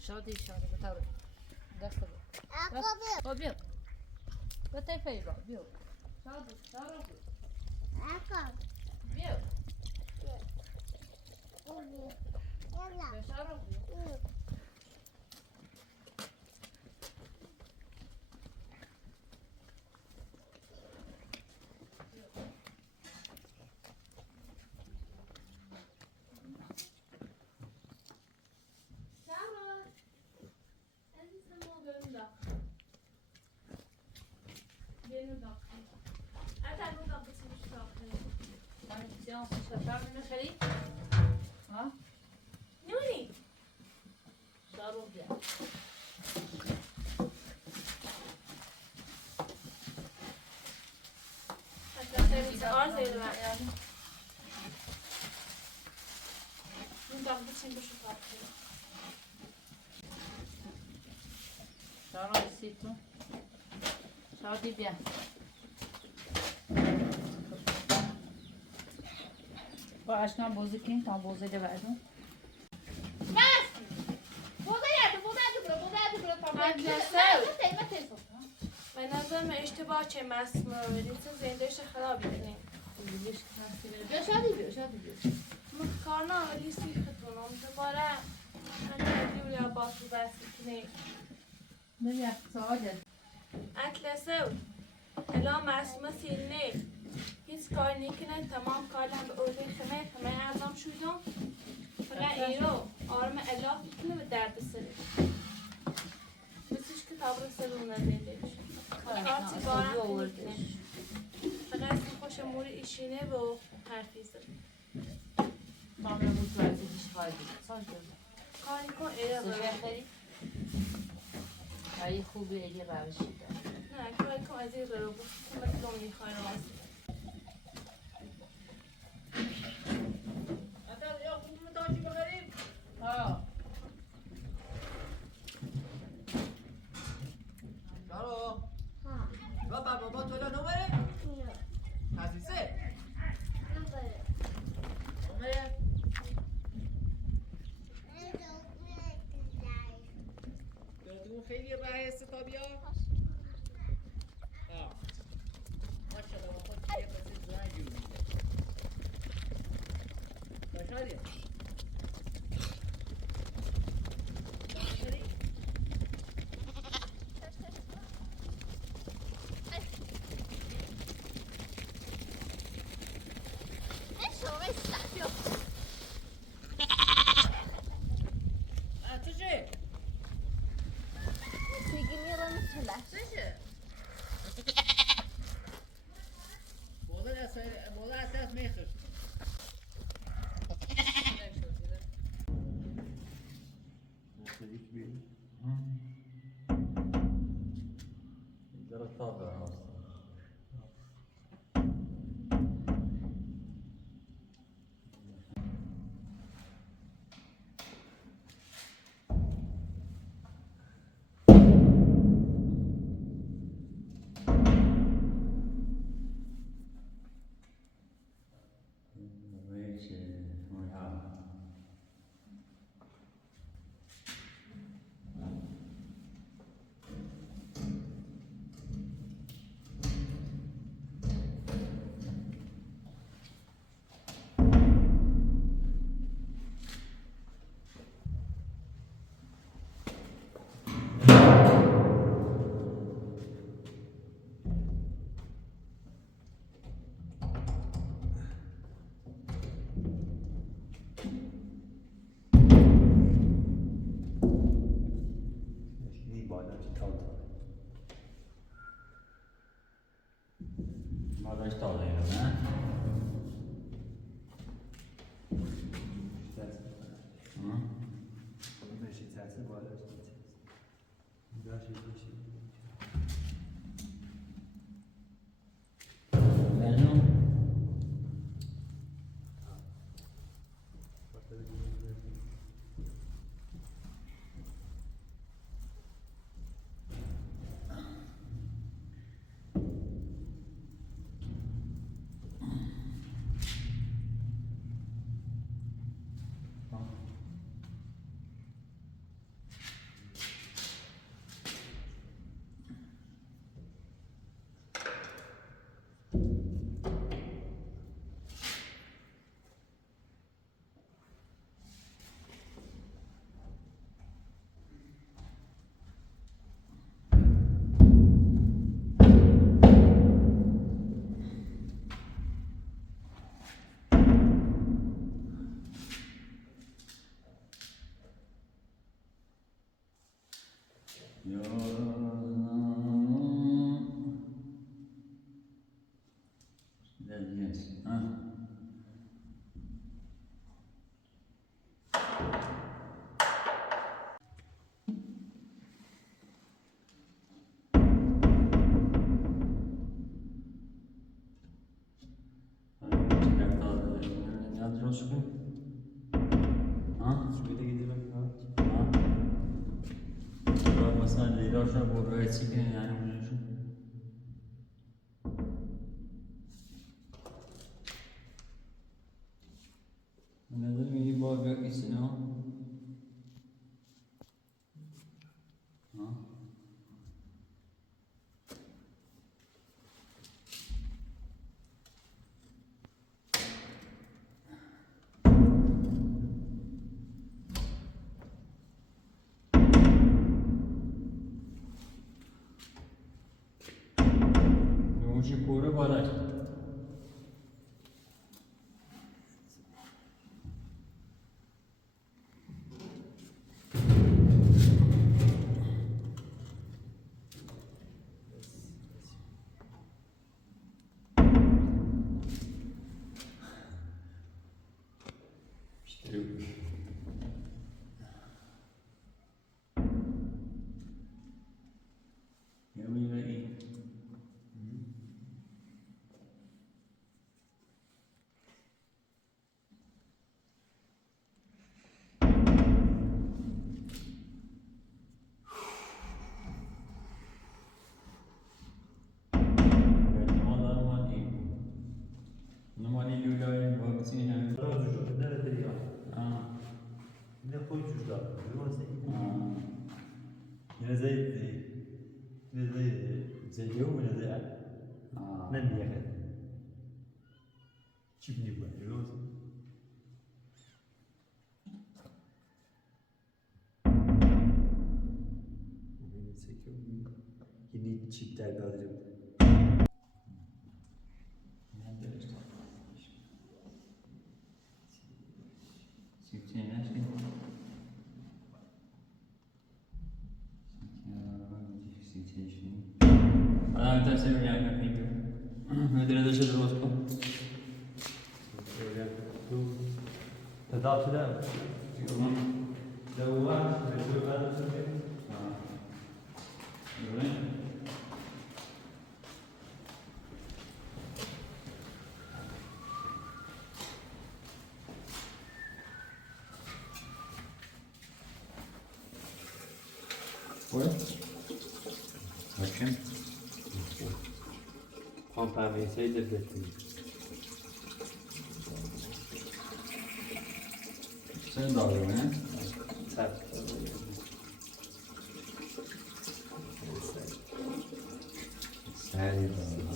شادی بتاور دست بیا با بیا با تیفایی با بیا شادی بیا شادی بیا با اشکان بوزی کن تا بوزی ده بعدون به نظرم اشتباه چه مسموم بدیم چون زندهش خرابی دنیم بیا شادی بیا مخکارنا ولی سیختونم دوباره انجام یا باسو بسی کنیم بیا سعاده اطلسو الا مسموم سینه هیچ کار نکنه تمام کارم به اوزه خمه اعظام شدم فقط ایرو آرم الا کنه به درد سرش بسیش کتاب رو سرونه دیدش کارتی بارم نکنه فقط خوش موری ایشینه و حرفی زد ماملا بود ورزشش خواهی ساش بزن کاری کن ایره سوشه خیلی خوبه ایلی روشی داره نه کاری کن از این رو بود کمک دومی خواهی رو واسه بابا تو نمره؟ عزیزه؟ نمره؟ دو خیلی راه ستابیا؟ ماشاءالله با خود یه بسید زن جور میده باشاری؟ بالایش تازه اینا نه؟ بشه ترسه بالاش نیست بشه مجنون مثلا لیراشون برای چی که یعنی اونشون نظر میگی با بیا کسی نه نموشی کوره بالا زي اليوم ولا زي نم يا أخي جبني بقى الروز يني تشيب تاع قادر أنا تأسف يعني فيديو مدري إذا شد الوصفة تضاف لا لو واحد يقول هذا Bakayım. Kompanya sayıdır getirdim. Sen de alıyorsun ha? Tabii. Sen de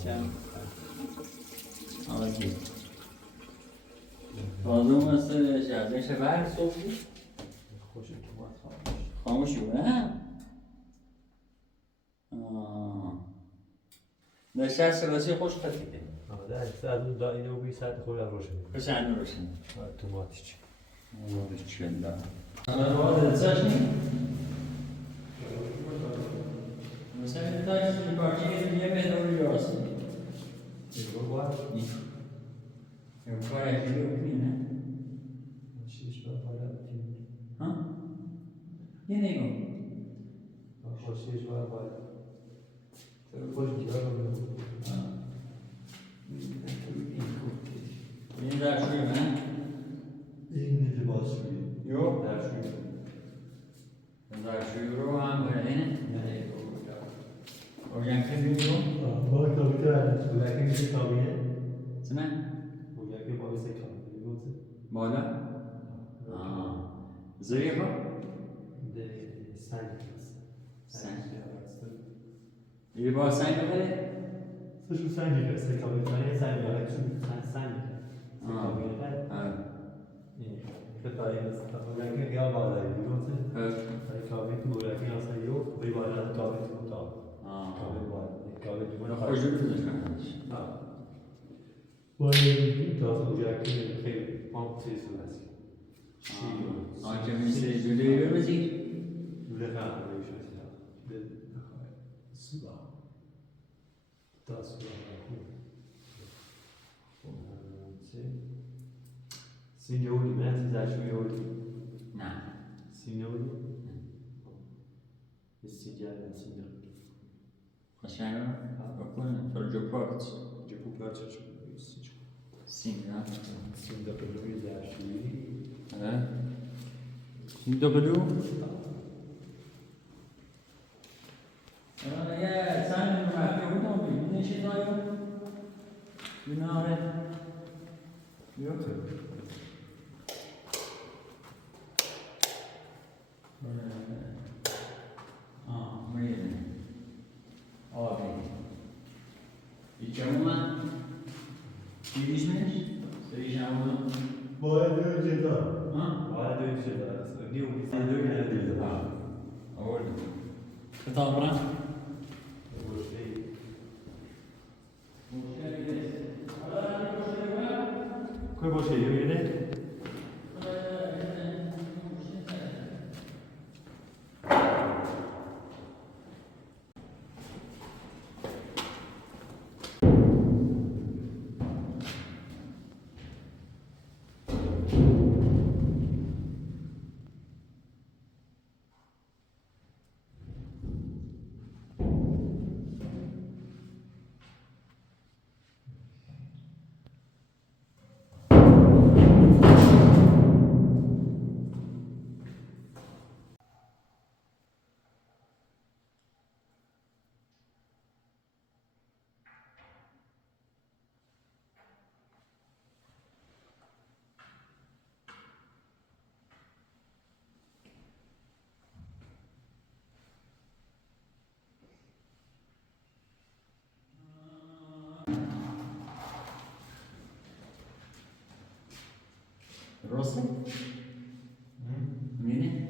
Sen. Al git. Bazıması şey, beşe ver soğuk. Hoşum kumat kalmış. Kalmış yok ha? نشست راستی خوش خطیده آره ساعت اون دائینه و بی ساعت خود روشن بس عنو روشن توماتش چلا انا رواد ازشنی مثلا داشت این پارچه یه مهدوری راستی یه بار یه کار اکیلی بکنی نه؟ شیش بار بالا بکنی ها؟ یه نگاه خوش شیش بار بالا خوش دیگر رو این درشوی من؟ این لباسوی yok درشوی درشوی رو هم برینه؟ نه روشن کنی رو؟ با کابیتر هست بلکه میشه کابینه سمه؟ بلکه باعث کابینه بالا؟ آه زريبة؟ ده سنگ هست. سنگ. هست. یه بار سنگ بخره؟ سشو سنگی هست. کابل فنی سنگ داره. چون سنگ. کابل فنی. خطایی هست. کابل که گیاه بالایی بیوته. کابل که مورکی هست یو. بی بالا کابل کوتاه. کابل بالا. کابل جمعه خوش بودش. باید تا مورکی خیلی پامپ چیز هست. آنچه میشه جلوی بمزید؟ جلوی خواهم رویش هست. به سوبا. تا سوبا. سینیوری من سیزشویوری. نه. سینیوری. استیجار سینیوری. قشنگه؟ بکنم. فرجو پارت. جپو پارچه شد. استیجار. سینگرام. سیندقلوی زرشویی. سیندقلو؟ یه سنگ مرکه بودم بیم. نشید آیا؟ بیناره. بیاته. میره. آبی. ایچه اومد؟ چی بیشنش؟ سریش همون؟ باید دوی جدا. باید دوی جدا است. نیو بیسی دوی جدا. آورد. کتاب را؟ گوشتی. کوی باشه یه بینه؟ درسته؟ می‌بینی؟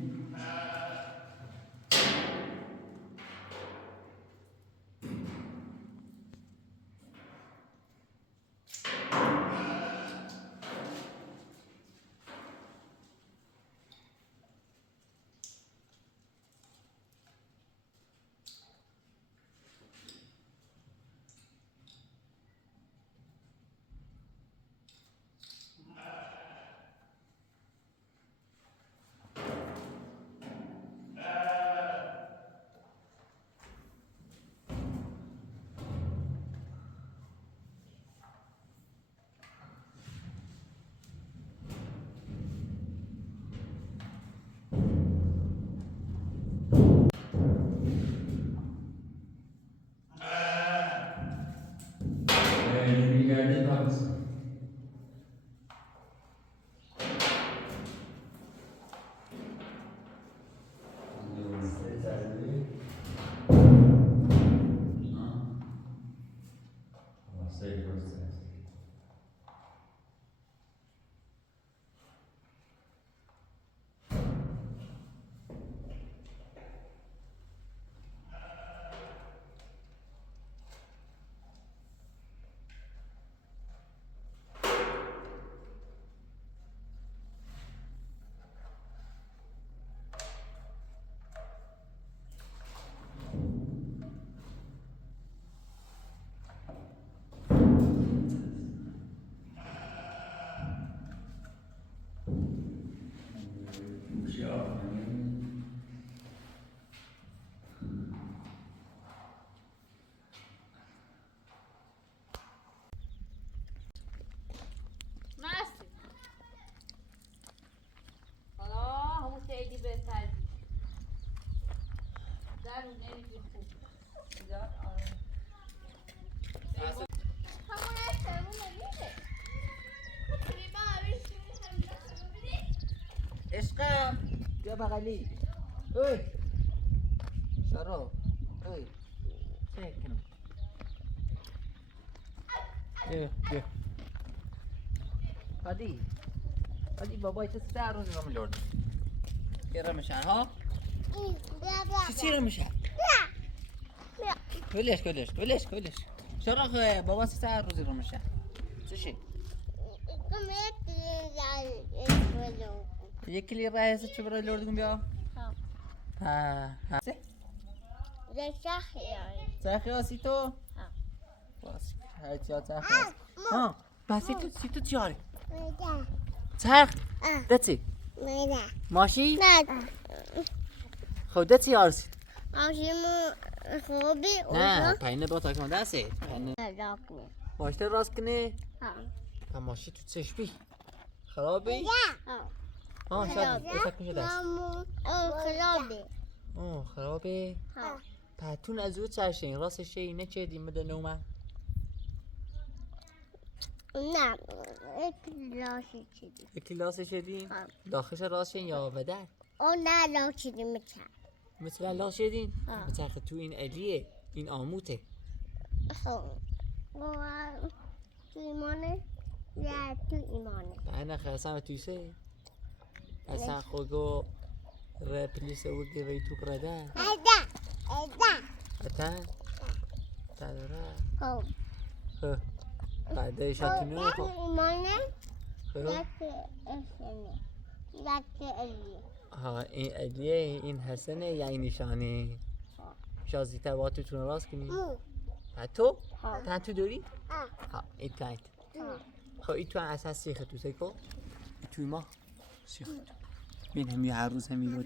می‌گردی باز. مرسی. حالا همون خیلی بهتر در اون نمیگی خوب بیدار آره همون هست همون نمیده عشقم بیا بغلی اوی شارو اوی چه کنم بیا هادی بابای تو 3 روز رام لرد یه رمشن ها چی رمشن کلش شارو بابا 3 روز رمشن چی یک کلی راه هست چه برای لردگم بیا ها سه سخیاسی تو باز هایتیا سخیاسی ها باسی تو چیاری سخ دتی ماشی خود دتی آرسی نه پایینه با تاکمان دسته ماشته راست کنه ماشی تو چشمی خرابی؟ شاید بسک میشه دست خرابه؟ پتون از او چشین راستشه اینه چه دیمه ده نومه؟ نه لاشی چیدی یکی لاسه شدین؟ داخلش راستشین یا بدر؟ نه لاشی دی میکن مثل لاس شدین؟ بچرخه تو این علیه این آموته تو ایمانه؟ یا تو ایمانه نه نخه اصلا تویسه اصلا خوگو پلیس او گیری تو برده اتا تداره خب بعدش اتونو تو ایمانه خب یکی علیه ها این علیه این حسنه یا این نشانه شازی تواتتون راست کنی تو؟ تو داری؟ ها این تایت خب این تو اساس سیخه تو سیکو توی ما سیخه تو بین همی هر روز همی رو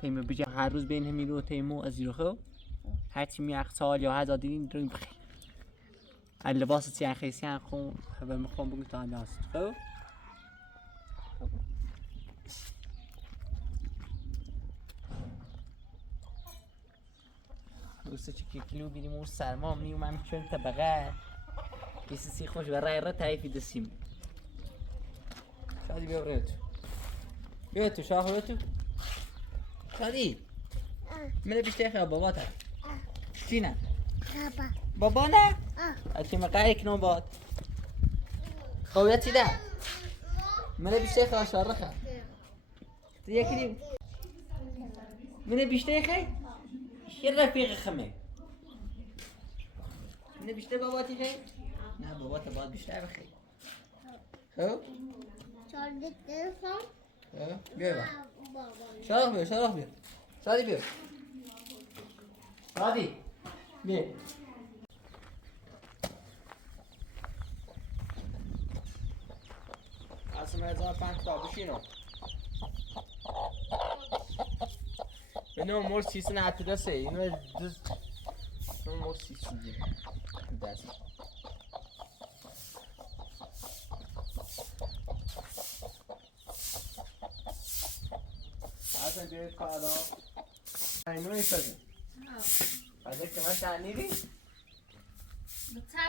تیمو بجا هر روز بین همی رو تیمو از زیرو خو هرچی می سال یا هزار دیرین درین بخیر اللباس سیاخی سیان خون و میخوام بگم تا لاست خو دوسته چی کلو بیریم و سرما میومم چون طبقه کسی سی خوش و رای را تایفی دستیم شادی بیا تو شاخ بیا تو شادی من بیشتر خیلی بابا تا چی نه بابا نه اکی مقایی کنم باد خویت چی ده من بیشتر خیلی شارخه تو یکی دیم من بیشتر خیلی یه رفیق خمه من بیشتر بابا تی خیلی نه بابا تا باید بیشتر بخیلی خب بیا شارخ بیا شادی بیا شادی بیا اصلا 1005 تا بشینو بنو مور سیسن حتی دسته اینو دز بنو مور سیسن دست اصلا بیاید کارا اینو ایستادیم ازه که من شنیدی؟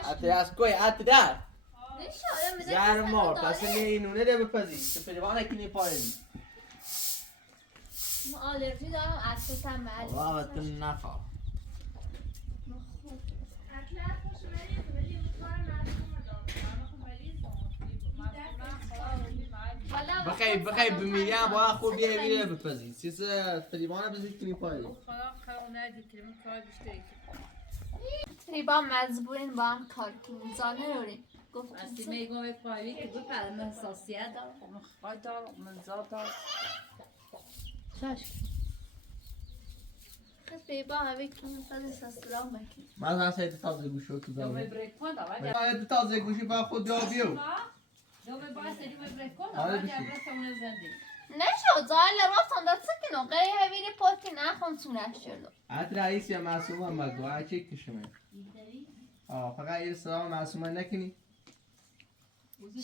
حتی از کوی حتی در زهر مار پس اینونه ده بپذی تو پدیوانه کنی پایدی ما آلرژی دارم اطلاس هم معلوم واه تو نفا بخیر بمیریم باید خوب بیه بیره بپذی سیسه پدیوانه بزید کنی پایدی با مجبورین با هم کار کنیم زانه روریم اصلی میگم به پایوی که بود پرم حساسیت دارم خواهی دارم منزاد دارم شاش خیلی بیبا همی کنیم فضل سسلام بکنیم من هم سایت تازه گوشو تو دومه دارم بریک کن دارم سایت تازه گوشی با خود جا بیو دومه باید سری بریک کن دارم جبرا سونه زندی نشو زایل راستان دست کنو قیه همیری پاتی نخون سونش شلو حتی رئیس یا معصوم هم بگو ها چک کشمه فقط این صدا معصومه نکنی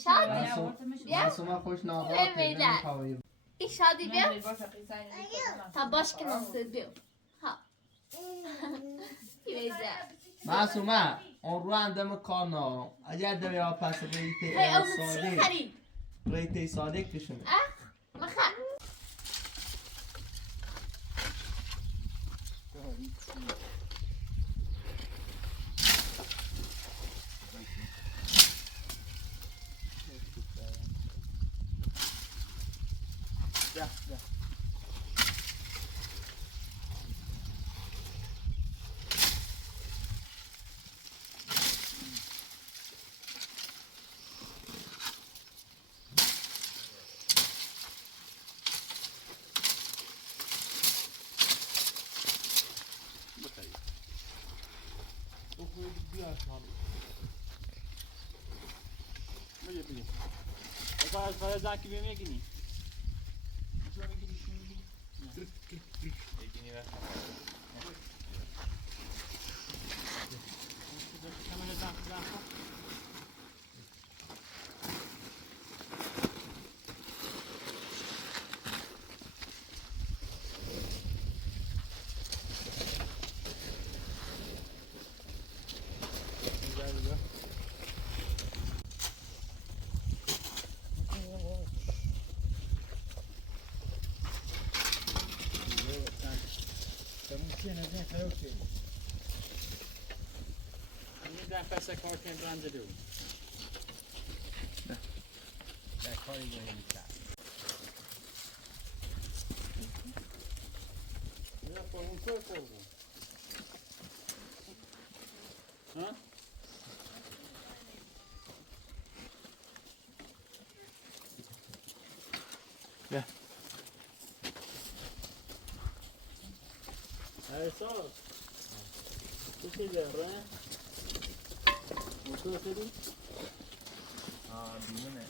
شادی معصومه خوش ناباته ای شادی بیا تا باش که نسید بیو ها بیویده معصومه اون رو اندم کار نارم اگر دم یا پس ریته هی اون چی خرید؟ ریته صادق کشمه مخه از زنکی بمیگینی در پس کار کنیم برنده دو در کاری باید کرد یا فرمون توی فرمون ها؟ یا احساس تو چی داره؟ موتور سری؟ بیمونه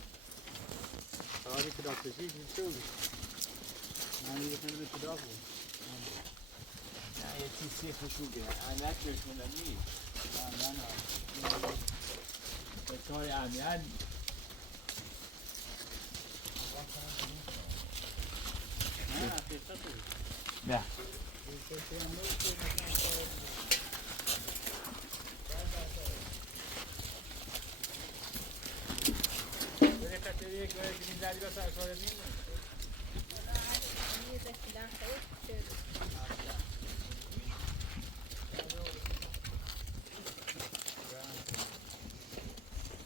آری که داشته چی شد؟ من یه کنه به کدا بود نه یه چیزی خشوگه انک بشمونه نیست نه به کار امنیت نه حقیقت بود نه یک بار دیگه زدی بس اشاره نیم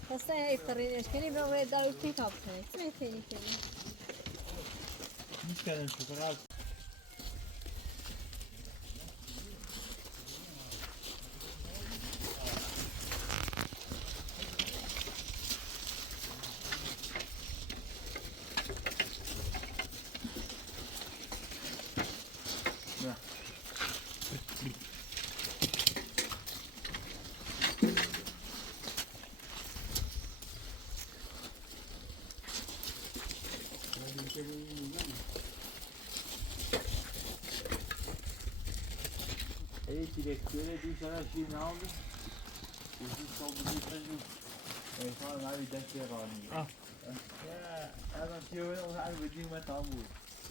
خواسته ایفترینش کنی باید دارو پیکاپ کنی چه میتونی کنی؟ نیست کردن شکر direktörü dışarı şey ne oldu? Bizim solda bir tane efendim abi ders yaparım. Ah. Ya adam diyor onu her video mu tamam bu.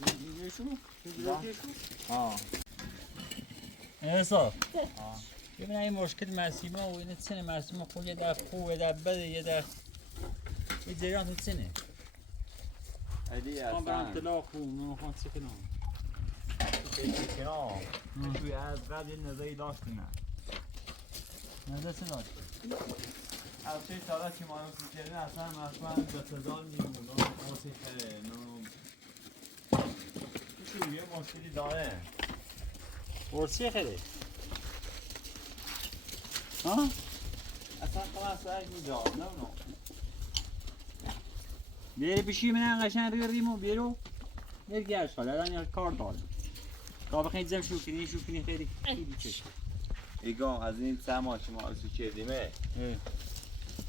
Video şu mu? Video şu. Ha. Neyse. ببین این مشکل مرسیما و این سن مرسیما خود یه در خوبه در بده یه در یه جریان تو سنه علی اصلا من برم طلاق خوب نمیخوام چه کنم توی از قبل یه نظری داشتی نه نظر چه داشتی؟ از چه سالا که ما نوسی کردیم اصلا به صدان میمون نوسی کرده توشو یه مشکلی داره ورسی خیلی ها؟ اصلا خواهد سرک میجا نه بیاری پیشی من قشنگ ریمو بیرو نرگرش خواهد الان یک کار دارم تا بخیید زم شوکنی خیلی خیلی چشم ایگام از این 3 ماه که ما رسو کردیمه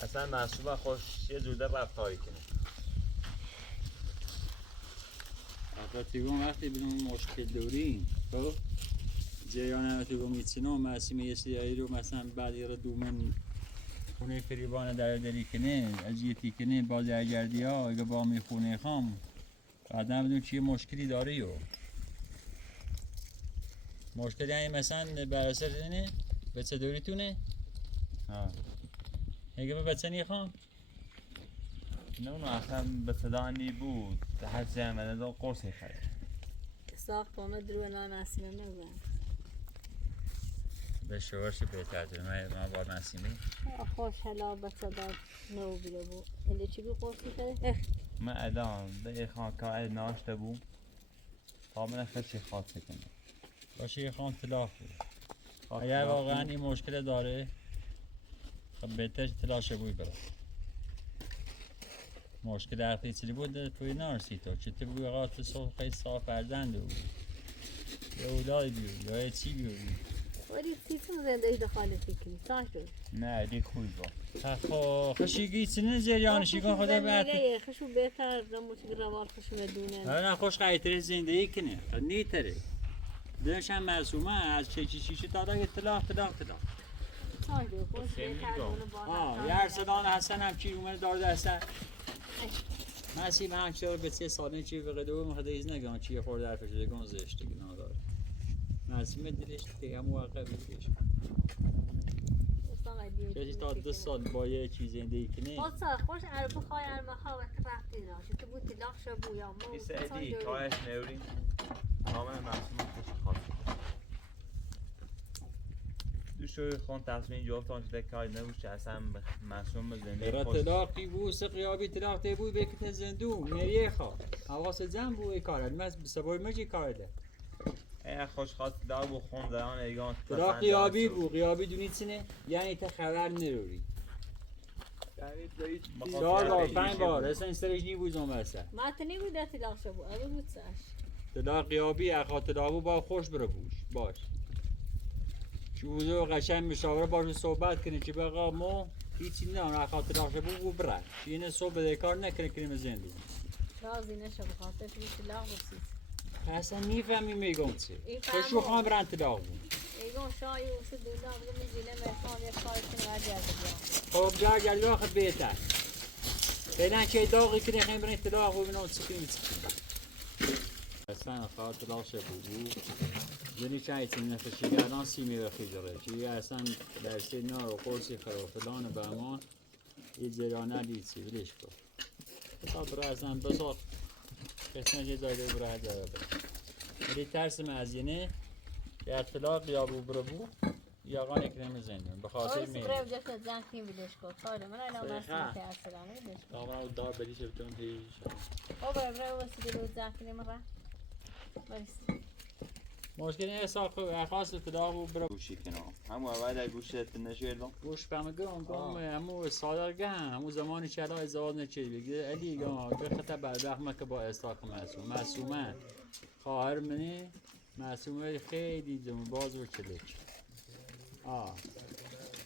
اصلا محصوبه خوش یه جوده رفتاری کنه تیگون وقتی بیرون مشکل داریم خب جریان همه تیگون میچینم مرسیمه یه سیایی رو مثلا بعد یه رو دومن خونه فریبانه دری کنه اجیتی کنه بازی اگردی ها اگه با می خونه خام بعد نمیدون چیه مشکلی داره یو مشکلی هایی مثلا براسر دینه بچه دوریتونه اگه به بچه نیخوام نه اونو اصلا به صدا نی بود هر چه هم از قرصی خرید ساخت با درو نان مرسیمه مزن به شوهرش بهتر داره من با نسیمی خوش حالا بچه دار نو بیره بو الی چی بی قرصی کرده؟ من الان به خانکار ناشته بوم تا من خیلی خاطر کنم باشه یه خان طلاق بود اگر واقعا این مشکل داره خب بهتر طلاق بوی بره مشکل عقلی چیزی بود توی نارسی تو چه تو بوی آقا تو خیلی صاف فرزنده بود یا اولاد بیوری یا چی بیوری ولی سیتون زندگی دخاله فکری ساش داری نه دی خوی با خشیگی چنین زیرانشی کن خدا بهتر خشو بهتر رموتی روال خشو بدونه نه خوش خیلی زندگی کنه نیتره دلشم مرسومه از چی تا دا طلاق ساش داری خوش بهتر دونه بالا یه ارسدان حسن هم چی اومد دارده هستن مسی من چرا به 3 ساله چی بقیده بود مخده ایز نگم چی خورده حرف شده گون زشته گناه داره مسی من دلش دیگه موقع بگیش کسی تا 2 سال با یه چیز زندگی کنه خوش عربه خواهی عربه خواهی رفتی ناشه تو بود طلاق شبو یا مو سعیدی کارش نوری کامل معصوم خوش خاطر دوشوی خون تصمیم جفتان شده کاری نبوشه اصلا معصوم زندگی را خوش طلاقی بود سقیابی طلاق تی بود بکت زندون میریه خواه حواس زن بود کاره المز بسبوی مجی کاره ده این خوش خاطر دار بو خون زیان ایگان طلاق قیابی بود قیابی دونی چنه یعنی تا خبر نروری 4 بار 5 بار اصلا این سرش نی بود اون واسه ماتنی بود طلاق شبو ابو بود ساش طلاق قیابی اخا طلاق با خوش بره بوش باش شوزو قشنگ مشاوره باشه صحبت کنه چی بقا مو هیچی نه اخا طلاق شبو بره اینه صبح ده کار نکنه کنیم زندگی رازی نشه بخاطر که طلاق بسید اصلا میفهمی میگم چه میفهمم. خشو خواهم برن طلاق بود ایگون شایی و سید دولا بگم میزینه مرخان یه کار کنه و جرده خب جرگل واقع بهتر فعلا که داغی کنه خیلی برن طلاق بود بینام چکنیم اصلا خواهد طلاق شبو بود زنی چایی چون نفشی الان سیمی و خیجاره چی اصلا در سینا و قرصی خرا فلان و بهمان یه جرانه لیچی ولیش کن تا برای اصلا بساق قسمه چه دایده برای هزاره برای ولی ترسم از اینه که اطلاق یا بو برو بو یا غان اکرم زندون بخاطر آره میره سپره جفت زن کیم بیدش کن کاره من اینا مرسیم که ارسلانه بیدش کن دامنا او دار بدیش بتون تیش او برای واسه دلو زن کنیم را بریست مشکل این احساق خوب اخواست اطلاق بو برو گوشی کنم همو اول در گوشت نشوردم گوش بهم گم همو سادرگه همو زمانی که الان ازدواج نچید بگیره علی گم بخطه بدبخت ما که با استاق معصومه خواهر منی معصومه خیلی جمع باز و چلک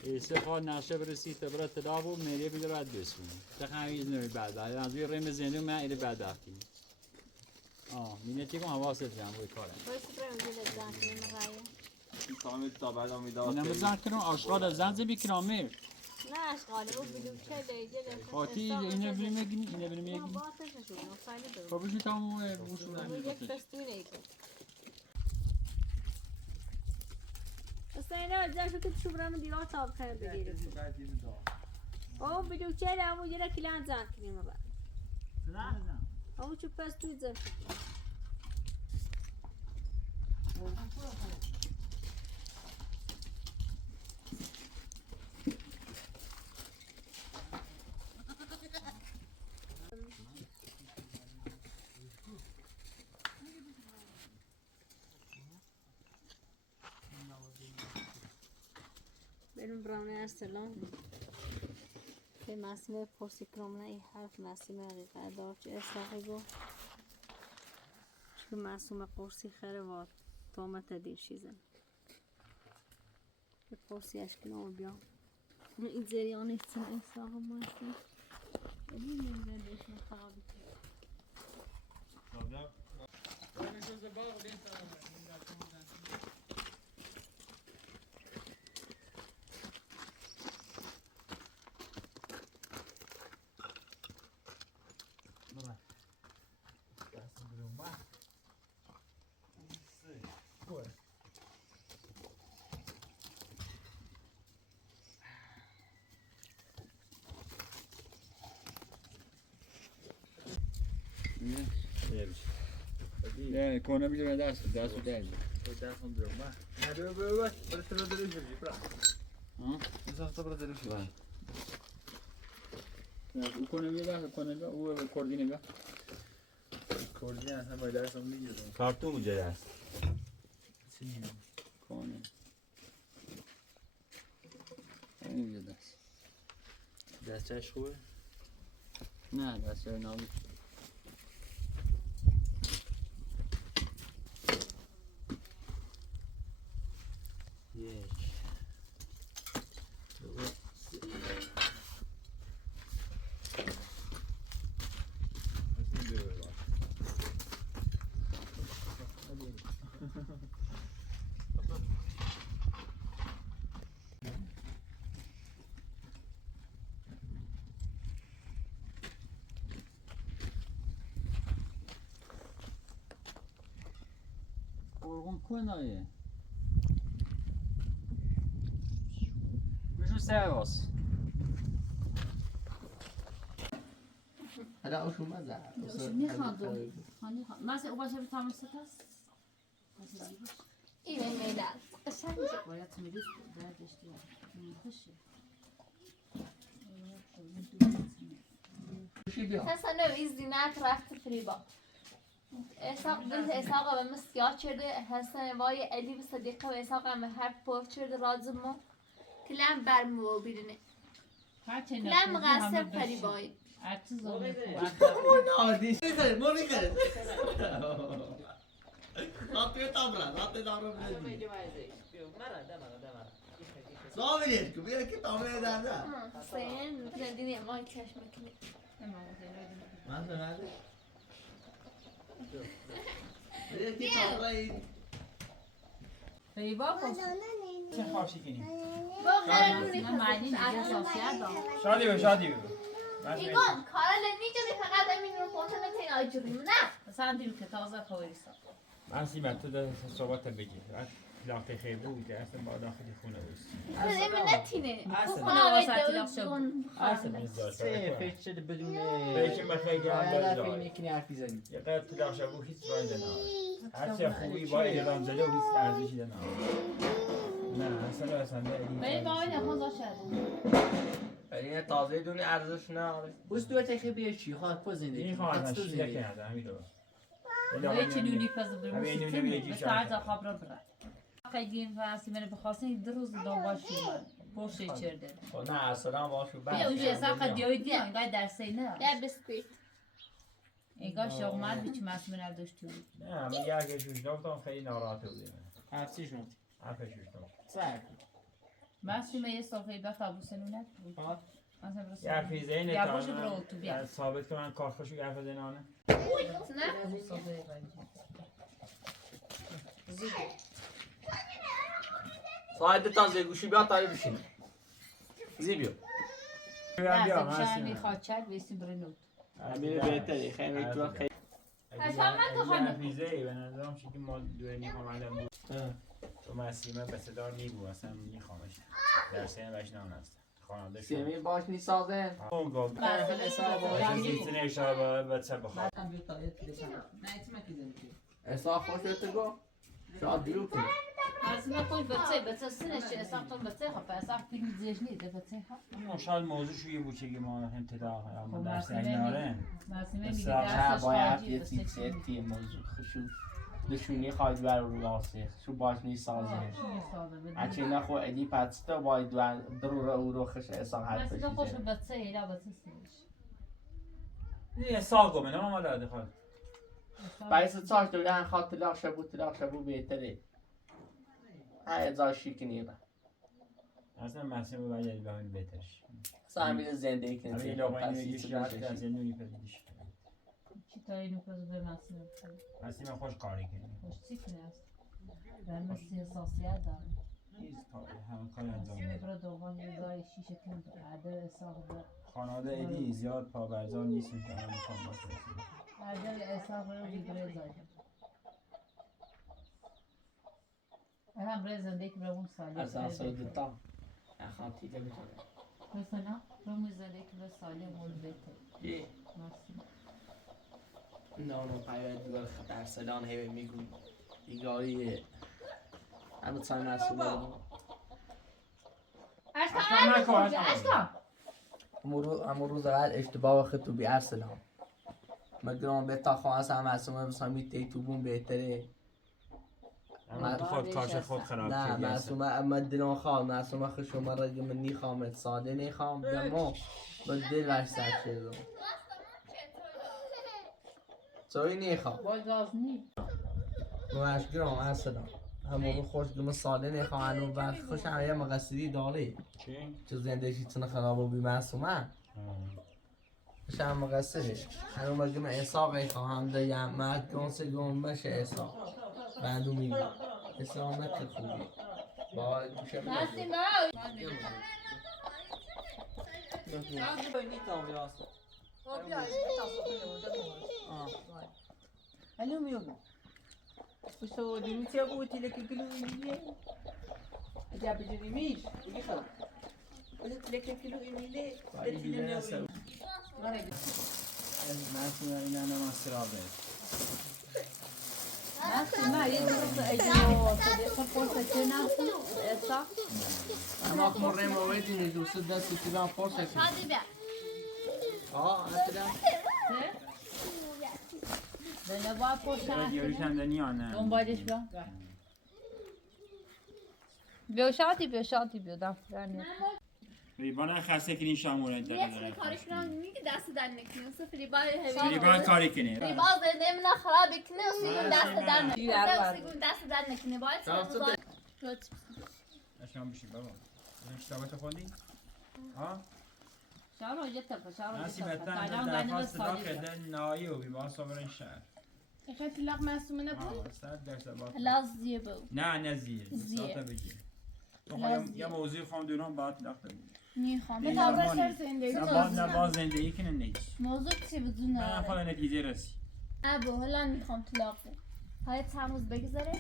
ایسه خواه نقشه برسی تا برای طلاق و میریه بگه باید بسونه تخمیز نوی بدبخت از روی ریم زنده من ایره بدبختی مینه چی کن حواست جمع بوی کاره باید سپره میگه زن کنیم رایه کامل تا بعد آمیداد اینم بزن کنم آشغال از زن زبی کنم میر نه اشغالی او بیدو چه دیگه خاطی اینه بلی میگی اینه بلی میگی با آتش نشود نفسایله دارم خب بشی تمام بوشون یک پستوی نیکن استاینا ازش که شو برام دیوار تاب کنه بگیره او بیدو چه همو یه کلان زن کنیم بعد همو چه پستوی زن بریم برامونه ارسلان که مسیمه پرسی کنم نه این حرف مسیمه حقیقت دار چه استاقی گو چون مسیمه پرسی خیره و تومت دیر شیزن که پرسی اشکنام بیام این زریان ایستن استاق مسیم این نمیدن دیشن خرابی نه کنه بیدونه دست رو دست دستم درم برو دلوش بجی برا مسافت برو دلوش بجی او کنه بیا او کردی نگاه کردی اصلا باید درست هم میگیردم کارتون کجا دست کنه اینجا دست دستش خوبه؟ نه دست های نابی یک دو سه قرغون کنایه بشو سرواز هلا اوشو مزه میخواد مثلا او باشه بتامل ستاست این میلاد قشنگه باید میلیس دردش خوشه Sen nu izdinak rafte friba. Esaq ve miskiyat çirdi. Hasan vay Ali ve Sadiqa ve Esaq ve her pov çirdi razım mı? Klam bermi o birini. Klam gasem fribay. Artist oldu. Atıyor tabra Sabir ki bir ki tamam ederdi. Sen kendini mal çeşmekli. Ben de nerede? Bir ki tabrayı. فریبا کن چه خوابشی کنی؟ Bu kararını من معنی دیگه ساسیت دارم شادی بگو İgon, karalarını canı fakat emin ol pontana sen acırım ne? مثلا دیو که تازه خوریسا من سیمت تو در صحبت بگی لاخت خیلی بود که اصلا با داخلی خونه بود Kız emin netine. Bu Aslında konu ve vasatı de lafşa uzun. فکر شده بدون بهش بخیر گرم علف دار اینه که حرف بزنی یه قدر تو داشته بود هیچ رنده نداره هرچی خوبی با ایران زده و هیچ ارزشی نداره نه اصلا ولی با این خود شد این تازه دونی ارزش نداره بس دو تخی بیه چی خواهد پا زندگی این خواهد شیده کنده همین رو ولی چی نونی پس برموشی همین نونی تیمی یکی بس شد. عرض خبر برد قیدیم و اسی من بخواستن در روز داواشی من پوشه چرده نه اصلا باشو بیا اونجا اصلا قد یاید نه انگار درسی نه Ya bisküvit. انگار شغمت بیچ مسئول نداشتی بود نه میگه اگه شوش دافتم خیلی ناراحته بودیم حرفی شد حرف شوش دافت سر مسئول من یه صافه بخت ابوسه نونت بود مثلا برسه یه حرفی زینه یا باشه برو تو بیا ثابت که من کارخوشو یه حرف زینانه Ne? صافه رنگی ساعت تازه گوشی بیا تایی بشین زیبیو نه بشه میخواد چک بیستی برنوت میره بهتری خیلی تو خیلی ویزه به نظرم چی که ما دوینی آمدم بود تو مسیمه به صدا نیبو اصلا میخوامش در سین وشنان هست خانواده شد سیمی باش نیسازه اون گفت مسئول حساب زیتونه اشاره به چه بخواد احساس خوشت گو شاید بیرو کنی مسئول خوش بچه سنش اصلا تو بچه خب اصلا فیلم زیش نیست بچه خب شاید موضوع شویه بود که ما انتدا اما در سین نارن مسئول میگه بسیار. درسش باید خارجی یه بسه تیکه تیم موضوع خشو دشونی خواهد بر رو راسته شو باش نیسازه اچه نخو ادی پتسته باید درور او رو خش احسان حد مسئول خوش بشیده بچه ایلا بچه سنش یه سال گمه نه ما داده خواهد باید ساش دوله هم خواد تلاق شبو بهتره های ازا شیک نیره اصلا مسیم رو باید به همین بهترش اصلا همین زندگی کنی همین لقمه اینو شاید که از یه نونی پدیدش چی تایی نکوز به مسئول مسیم خوش کاری کنی خوش چی کنه است برمسی حساسیت دارم نیست کاری همه کاری انجام میده برای دوباره یه زای شیشه کنم عدل اصاف دار خانواده ایدی زیاد پابرزان نیستیم که من میخوام باشه عدل اصاف رو بیبره زاید هم برای زندگی برای اون سالی اصلا سایدتا اخوام تیده بکنه مثلا برای زندگی برای سالی مول بهتر یه نانو پاید دوباره خطر سلان هیوه میگون ایگاری همه تای مسئول اشکا امو روز اول اشتباه وقت تو بی ارسلام مگرام به تا خواهد هم معصومه بسامی تی تو بون بهتره تو خود کاش خود خراب نه کردی معصومه اما دلان خواه معصومه خوش شما را من نیخوامت ساده نیخوام دمو با دل ورش سر شدم سوی نیخوام باید گازنی نوش گرام ارسلام همون رو خوش گم ساده نیخوام انو وقت خوش هم یه مقصدی داری چی؟ چه زندگی تنه خراب و بی معصومه شم مقصره هنو مگم احساقی خواهم دایم مرد گونسه گون بشه احساق بندو میگم احساق نکر خوبی باید میشه هستیم الو میگم وشو دي متى قلتي لك كيلو إيميلي أجاب جريميش قلت لك كيلو إيميلي قلت لي معصومه اینا نماسترابه ما يدرس أيوة صديق الفرصة كنا صح اما که مرم رویدی نیدوست دستی تیبان فرصه کنی اصلا ده نباید فرصة یوری کندنی یا نه دنبالش بیا شاتی بیا دفتر فریبان خسته کنین شامور انتقال کارش کنم میگه دست در نکنی اصلا فریبان فریبان کاری کنه فریبان زنده من خراب کنه اصلا دست در نکنی اصلا دست در نکنی باید اشام بشی بابا کتابت خوندی؟ ها؟ شهر جت فشار ناسی بتن درخواست داخل نایی و بیبان صبرن شهر خیلی لغ معصومه نبود 100% باید لازیه بود نه زیر ساعت بگیر یه موضوع خوام دونم باید داخل میخوام این به تازه زمانی. سر زندگی باز زندگی کنه نیست موضوع چی بدون من خواهد نتیجه رسی ابو حالا میخوام طلاق بدم های چند روز بگذاره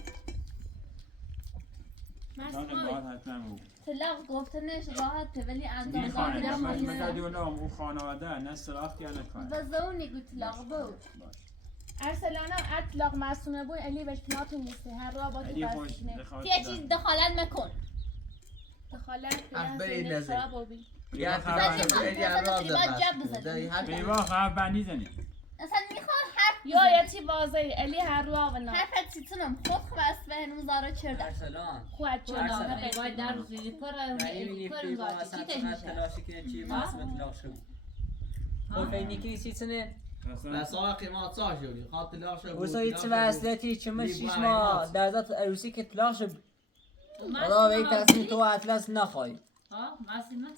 داخل باید حتما بود طلاق گفتنش راحته ولی انجام میخوانه دادن من مهمه دونم اون خانواده نه سراخ یا نه کار و زونی گو طلاق بود ارسلانم اطلاق معصومه بود الی بهش ناتون نیستی هر رو با تو علی خوش بستنه یه چیز دخالت مکن دخالت برید پیدا نزدیک. خراب بودی یا بیوا خواهد بندی زنی اصلا میخوام حرف یا یه چی واضحی الی هر رو آونا حرفت چیتونم خود خواست به هنوز داره چرده ارسلان خواهد چرا باید در روزی پر میبینی پر فریبا گاتی اصلا چی چقدر تنشه تلاشی کنه چی معصومه تلاش شد خب اینی که سیتنه بسا قیمت سا شدی خاطر تلاش شد وسا هیچ وصلتی چه شیش ماه در ذات عروسی که تلاش شد حالا به تصمیم تو اطلس نخواهی ها معصومه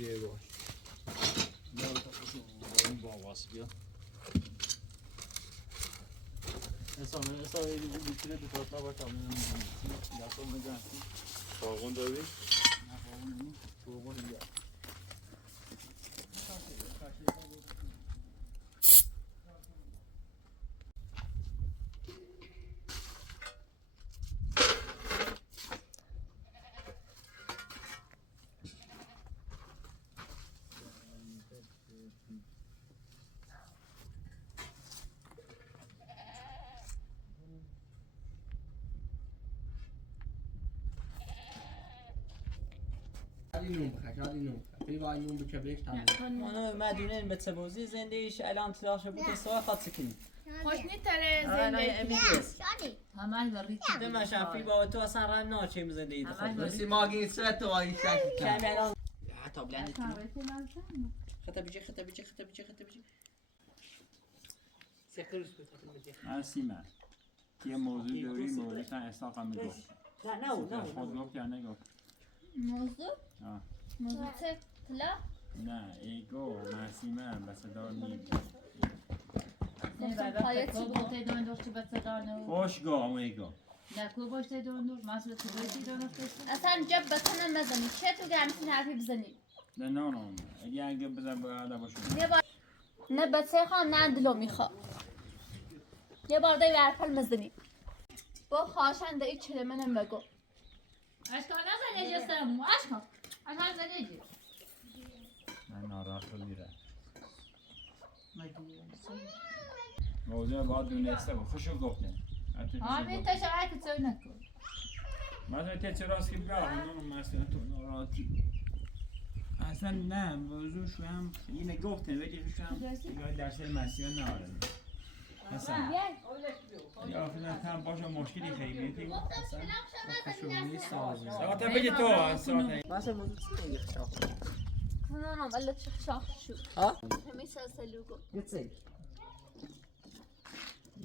یه باش با واسه بیا Essa ele tira do total vai estar mesmo. Já tô me dando aqui. Fogo dali. Na fogo ali. شادی نوم فری باید نوم بچه بیش تمام اونو مدونه به تبوزی زندگیش الان تلاش بود سوال خاط سکنی خوشنی تره نه زندگی امیدیست همه داری چی به شفی با تو اصلا رن ناچیم زندگی دخواه بسی ماگین سویت تو آیی شکل کمی کرد الان حتی بلندی کنم خطا بجی سکرش بود اسیمه یه موضوع دوری موضوع اصلاح هم میگفت نه خود گفت یا نگفت موضوع؟ موضوع چه؟ طلاق؟ نه ایگو معصیمه بسدار نیم خوشگاه همون ایگو اصلا جب بکنم مزنی چه تو گرمتین حرفی بزنی؟ نه اگه بزن باید باشون نه بچه خواهم نه دلو میخوام یه بار دایی ورپل مزنی با خواهشنده ای چله منم بگو اشکال نزنی جستم اشکال زنی من ناراحت رو میره موضوع باید دونسته بود خوشو گفتن آمین تشعر که تو نکن مثلا تی راست که برای اونم مثلا تو ناراحتی اصلا نه موضوع شو هم اینه گفتن ولی شو هم یا درس مسیحا نهاره مثلا یا فعلا تام باشه مشکلی خیلی دیگه خشونی سازی ساعت بگی تو ساعت مثلا موضوع چی میگه شاخ كنا قال لك شخ شو ها هميسا سلوكو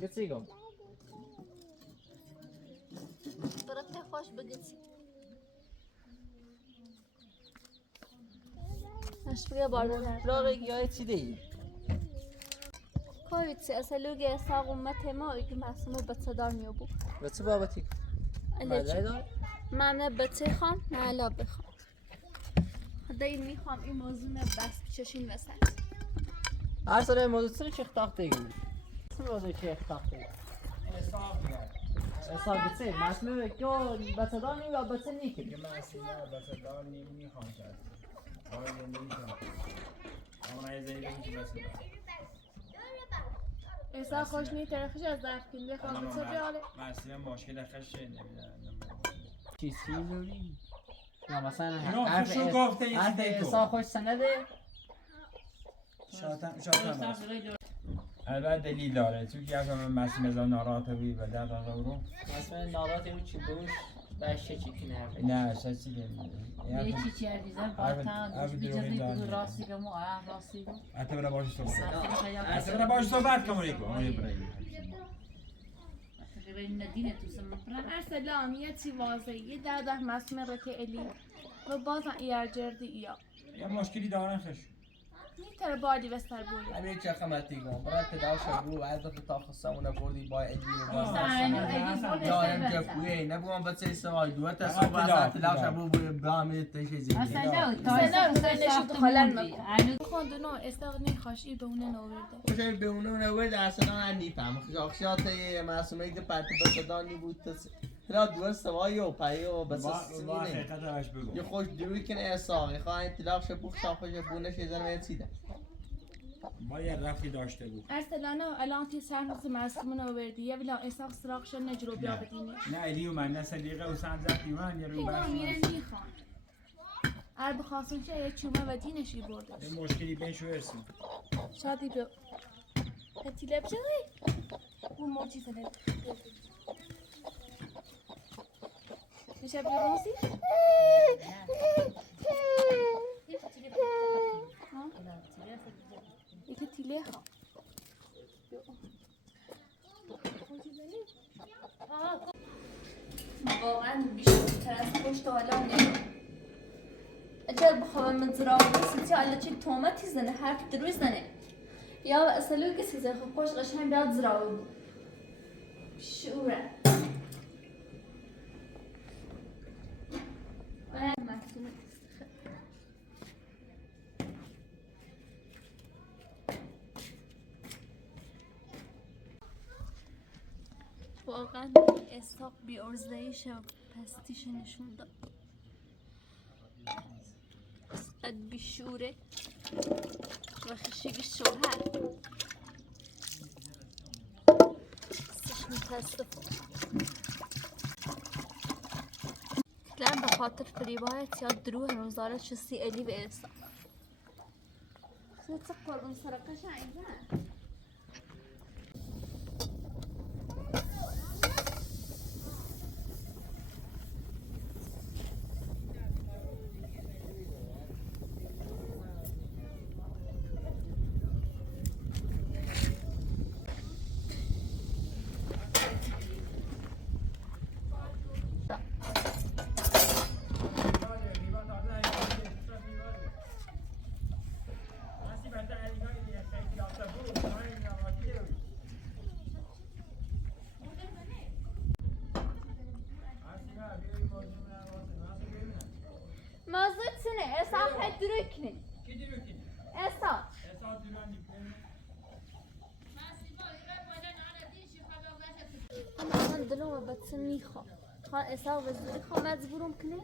قلت لكم ضربتي خوش بقلتي اش بقى باردن لا یا چی دی كويتسي اسلوكي ساقو متى ما يجي معصمو بتصدار ميوبو و چه بابتی اللي معنا بتي خام معلا بخام خدای میخوام این موضوع بس بچشین وسط هر سال موضوع چه اختلاف دیگه چه موضوع چه اختلاف دیگه اصلا بچه مسئله که بچه‌دار یا بچه نیکی که مسئله بچه‌دار نمیخوام کرد آره نمیخوام اما نه زیادی مسئله احسا خوش نی ترخش از ضعف کنده خواهد تو بیاره مسئله مشکل خشه نمیدونم چیزی داری یا مثلا نه خوشو گفته یه چیزی احسا خوش سنده شاتم البته دلیل داره چون که اگر من مسئله زن ناراحت بودی و درد رو مثلا ناراحت بود چی بروش داشته چی کنه نه چیزی نمیدونم یه چی عزیزم باتا بیجازی بود راستی که مو آیا راستی بود حتی برای باش صحبت کنم ندینه تو سمت ارسلان یه چی واضحه یه ده مسمره که الی و بازم ایار جردی ایا یا مشکلی دارن خش نیتر بادی بستر بوری همین چه خمتی گم برای تداوش برو و از تا خصمونه بردی با ادی و باز دارم که کوی نبودم بچه سوال دو تا صبح از تلاش برو برام تیشه زیادی خوندنو استغنی خاشی به اونه نورده خوشه به اونه نورده اصلا من نیفهم خشاخشات معصومه که پرتی بسدانی بود را دو سوایی و پایی و بس سمینه یه خوش دروی کنه احساقی خواهی تلاش بوخ شاخوش بونش یه زنمه چیده باید رفتی داشته بود ارسلانو الان تی سرمز معصومون آوردی یه ولی احساق سراغش نجرو بیا بدینه نه الی و من نه صدیقه و سند زفتی من یه رو بس میره میخوان ار بخواستون چه یه چومه و دینشی بردش این مشکلی بینشو ارسیم شادی بیا هتی لب جوی اون موچی سنه میشه بیا راستی؟ یکی تیله خواه واقعا بیشتر از پشت حالا نمیم اگر بخوام من زراعه سیتی على چی توماتی زنه حرف دروی زنه یا اصلو کسی زنه خب خوش قشنگ بیاد زراعه بود شعوره واقعا اسحاق بی ارزش و پستیش نشون داد قد بیشوره و خشیگ شوهر سش متاسفه کلام به خاطر فریبایت یا دروه روزاره شسی الی و اسحاق خیلی تقبل اون سرقش عیزن موضوع سنه اسحاق حد دروکنه کی دیرو کنی؟ اسحاق دورانی من دلوم بس میخوام خان اسحاق بزرگ خواهم مجبورم کنه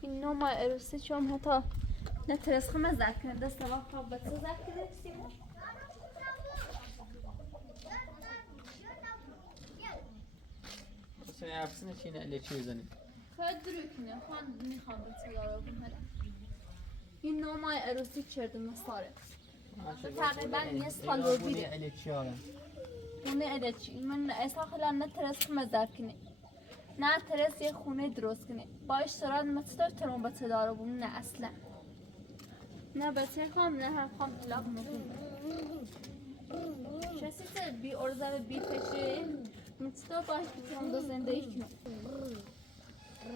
این نوع عروسی چون حتی نه ترس خمه زد کنه دست و خواب بچه زد کنه سیمون بس نفسنا چینه اللي چی بزنیم خواهد درو کنه خوان میخوام بچه دارو بمهره این نومای عروسی چردم مصاره تقریبا یه سال رو بیره اللي چی آرم خونه الچی من اصلا نه ترس خمه زد کنه نه ترس یه خونه درست کنه با اشتراط مستر ترون بچه دارو بوم نه اصلا نه بچه خواهم نه هم خواهم الاغ مهم کسی که بی ارزه و بی فکره مستر باش بترون دو زندگی کنه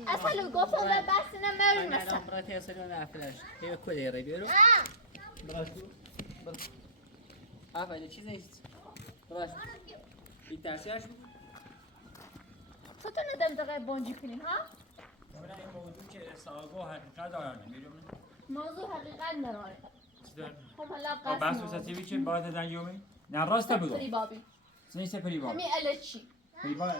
اصلا گفتم و بس نه مرون مثلا برات يصلون افلاش هي كل يريدوا براش براش هذا چیز است براش بی‌ترسیاش تو ندم دقیقه بانجی کنین ها اولا این موضوع که ساگو حقیقت دارن میدونم موضوع حقیقت نداره خب حالا بس قسم وسطی چه بعد از یومی نه راست بگو بابی سنیست پریبا همین الچی پریبا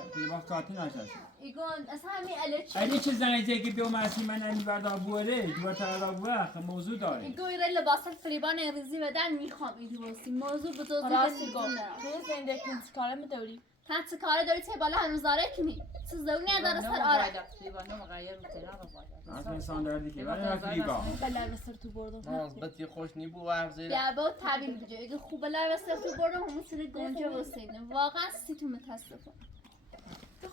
کاتی نشست ایگون اصلا همین الچی اگه چه زنیزی که بیو ماسی من این بردا بوره دو تا بوره موضوع داره ایگو ایره لباس فریبان ریزی بدن میخوام ایدوسی موضوع به دوزی راستی بسی گفت گم تو زندگی کاره میدوری تن کاره داری چه بالا هنوز داره کنی سوزونی نداره سر آره از انسان داره که ولی پریبا بله بسر تو بردم ناز بتی خوش نی بو حرف زیر بیا با تعبیر بجا اگه خوب لای واسه تو برم همون سری گنجه واسه واقعا سی تو متاسفم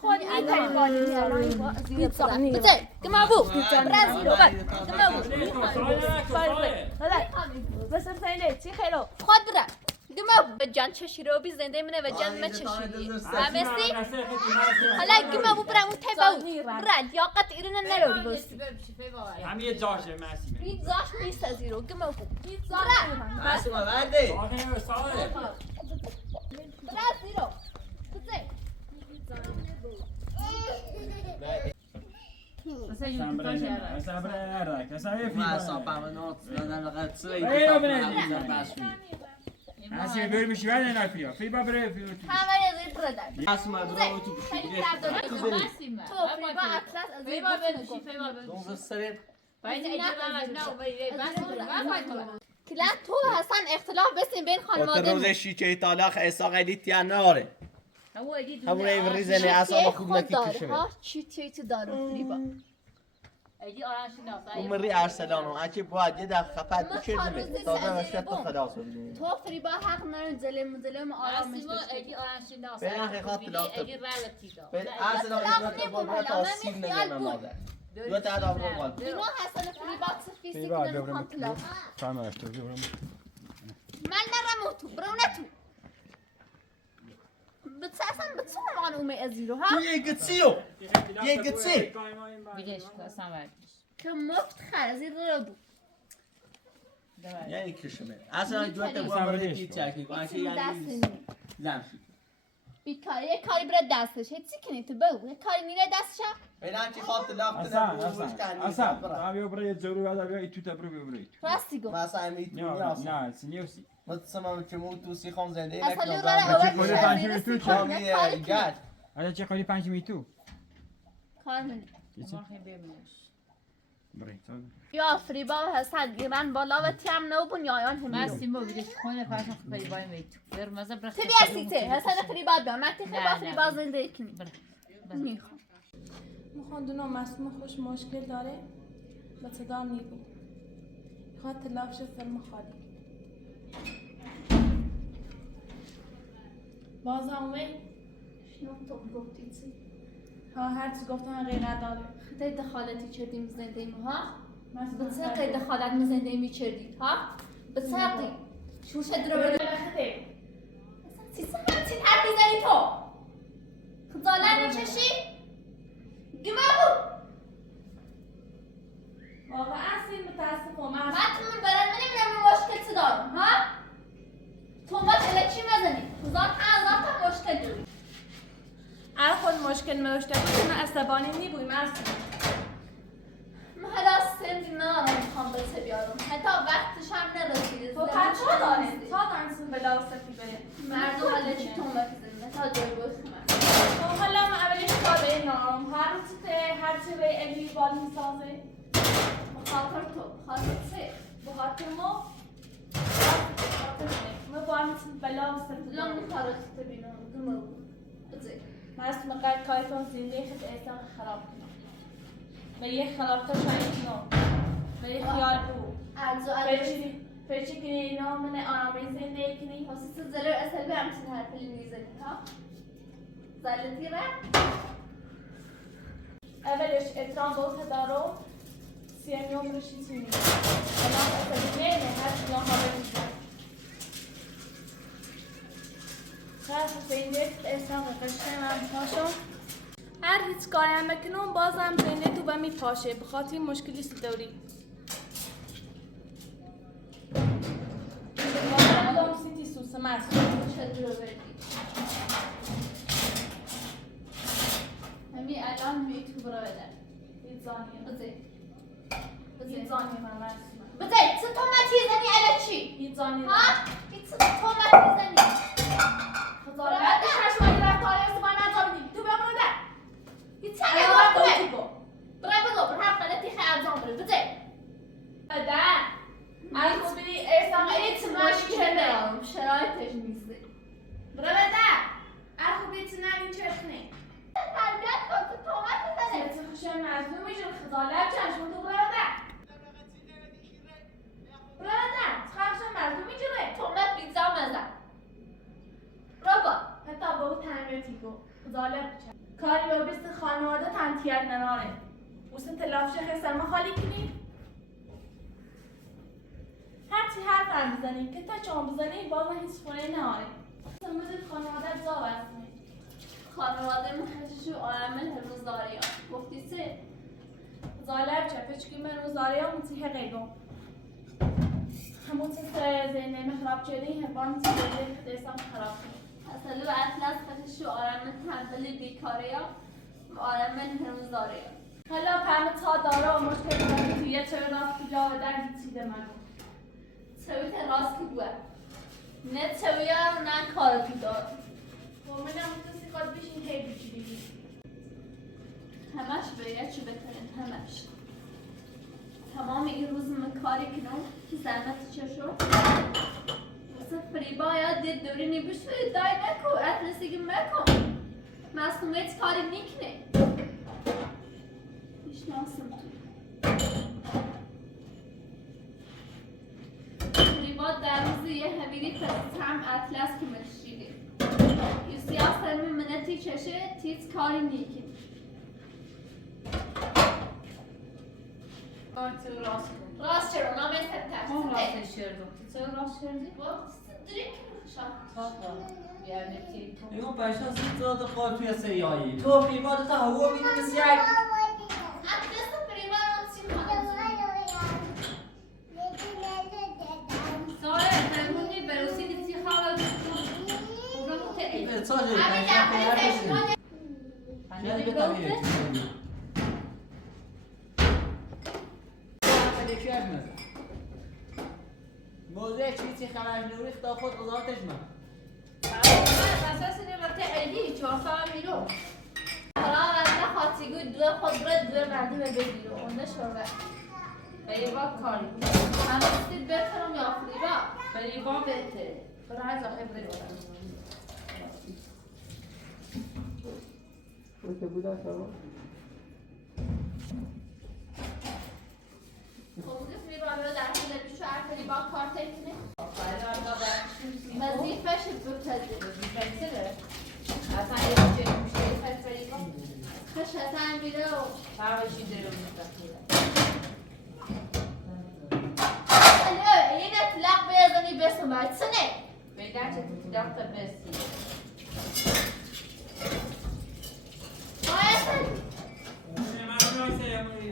خود این تلفانی بچه کما بو برازیل کما بو بسر سینه چی خیلو خود برم گما جان چشی رو بی زنده منه و جان ما چشی همستی حالا گما بو برم اون تباو برد یا قط ایرون نروری بستی هم یه جاشه ماسی هیچ زاش نیست از ایرو گما بو هیچ زاش ماسو بعدی آخه ساله برد ایرو بچه ماسو پامنات دادن لغت سوی ايوه هسه بير مش وين انا فيها في بابره في همه یه زیر بردن ماسو ما برو تو خیلی درد داره تو فریبا اطلس از این دوز سر کلا تو حسن اختلاف بسیم بین خانواده روز شیچه طلاق اساق الیت یا ناره همون این ریزنی اصلا خوب نکیشه ها چی تو داره فریبا عمری ارسلانو اگه باید یه دقیقه فقط بچردیم داده وشکت تا خلاص بودیم تو فریبا حق نداری زلم آرامش داشته به حقیقت طلاق به ارسلانو که باید تاثیر نگه مادر دو تا آدم رو باید اینو حسن فریبا سفیسی که نمیخوام طلاق من نرمو تو برونه تو بتساسن بتسون معن اومي ازيرو ها یه گتسیو یه گتسی بیدش کاسم ورد كم وقت خازي ربو یعنی کشمه اصلا دو تا با مرد تاکی باشه یعنی لمشی بیکاری کاری برای دستش هیچی کنی تو بگو کاری نیره دستش بنا چی خاطر لاخت اصلا بیا برای زورو بعد بیا تو تبرو بیا برای راستی گفت مثلا میتونی نه سنیوسی متصمم که مو تو سی خون زنده اصلا نکنم رو اول تو کاری گاد حالا چه خالی 5 میتو کار منه برای یا فریبا و حسن ایران بالا و تیم نو بنیایان همین مستی ما بیدش خونه فرشن خبری باید میتو فرمازه برخی تبیاسیته حسن فریبا بیا من تخبا فریبا زنده کنی میخوام میخوان دونو مسموم خوش مشکل داره و صدا میگو میخواد تلافش سلم خالی باز همه شنو تو گفتی چی ها هر چی گفتن غیرت داره خدای دخالتی چردیم زنده ما ها بسیار خیلی دخالت می زنده می چردید ها بسیار شوشه درو بخته سیسه همچین حرف میزنی تو خزاله میچشی گمه بود واقعا سیم متاسفم من برای من نمیدونم مشکل چه دارم ها تو ما چلچی مزنی خزار تا مشکل داری ار خود مشکل مشکل من عصبانی نی بویم من حالا سنی نه میخوام بسه بیارم حتی وقتش هم نرسیده تو پچه داره تا دانسون به لاسفی بره مردم حالا چی تومت زنده تا جای باید من تو حالا من اولش کار اینام هر چی به هر چی به الی بالی سازه خاطر تو خاطر سه خاطرمو ما بارمتن بلا وصلت لا مخارج تبينه دمو بزي ماست مقال كايتون زندگی خد ایسان خراب کنم و یه خرابتر شاید کنم و یه خیال بو عرضو فرچی کنی اینا من آرامی زندگی کنی حسيت الزلو اسهل بقى عم تنهار في الميزانية ها زالتي بقى اولش اترام دوت دارو سیمیوم رشی تینی الان اصلا نه هر چیزا حالا میشن خلاص زنده ایسان قشنگ من پاشم هر هیچ کاری هم بکنم بازم زنده تو بمی پاشه بخاطر مشکلی دوری بازم سیتی سوسه مسئول شد رو بردی همي الان بيت برا بدر یه بزي زانی من مسئول بزي ست تومات يزني على شي یه زانی ها ست تومات يزني خدا بعدش شوی رفت آیا سبای من زابیدی تو بیا برو ده يتساعد وقت برا بزو برا قلتي خي ازام برا بزي ده از خوبی ایسان ايت مشكلة دارم شرايطش نيزي برا ده از خوبی تنانی چرخنه تربيت كنت تومات يزني سیتی خوشه مزدون میشون خزالت چشم تو برا ده برا ده تخافش مزدون میجوره تومات بيتزا مزا رابا حتی با او تنبیتی گو خزالت بچه کاری با بیست خانواده تنتیت نناره بوست تلافشه خیستر ما خالی کنی هرچی حرف هم بزنی که تا چون بزنی باز هیچ خونه نهاره سمودت خانواده زا بسنی خانواده محجش و عامل هنوز داریم گفتی سه ظالب چه چکی من روزاری ها متیه قیدم همون سر زینه مخراب چدی هم متیه قیده خدیسم خراب کنی اصلا اطلس خشش و عامل تنبلی بیکاری ها عامل هنوز داریم حالا پرمت ها داره و مشکل داری توی یه چه راست کجا و در گیتیده من سویت راست که بوه نه سویه نه کار که دارم و منم کسی خواهد بیشین هی بیچی بگی همش باید چی بکنن همش تمام این روز من کاری کنم که زحمت چه شد واسه فریبا یا دید دوری نیبوش دای نکو اطلسیگی مکن معصومیت کاری نیکنه میشناسم تو فریبا در روز یه همیری پس هم اطلس که مشیده یه سیاه سرمی منتی چشه تیز کاری نیکنه تو راست کن راست چرا نامه ستر اون راستش کردم تو راست کردی؟ درک شد یعنی تی تو اینا باشا زیاد خود توی سیایی تو پیماد تا هوا می‌نویسی یک اطلس فریبا رو چی ساره همونی بروسی دیتی خواهد بگم تو ای ساجی همین باشا در پیار حالی کشی هنوزی شاید بروته؟ بتابیه موضوع چیزی خرج نوری تا خود قضاوتش من اساس نمته ایدی چهارفا میرو حالا من خاطیگو دو خود برد دو مردم بگیرو اونده شروع فریبا کاری همه استید بکنم یا فریبا فریبا بهتره برای از آخه فریبا خود فریبا رو در حال بیشتر فریبا کار تکنه وظیفش بپذیر اصلا یه بچه میشه فریبا خش حسن میره و پروشی درو میکنه الو این اطلاق بیازنی بسم باید سنه بگم چه تو دکتر بسی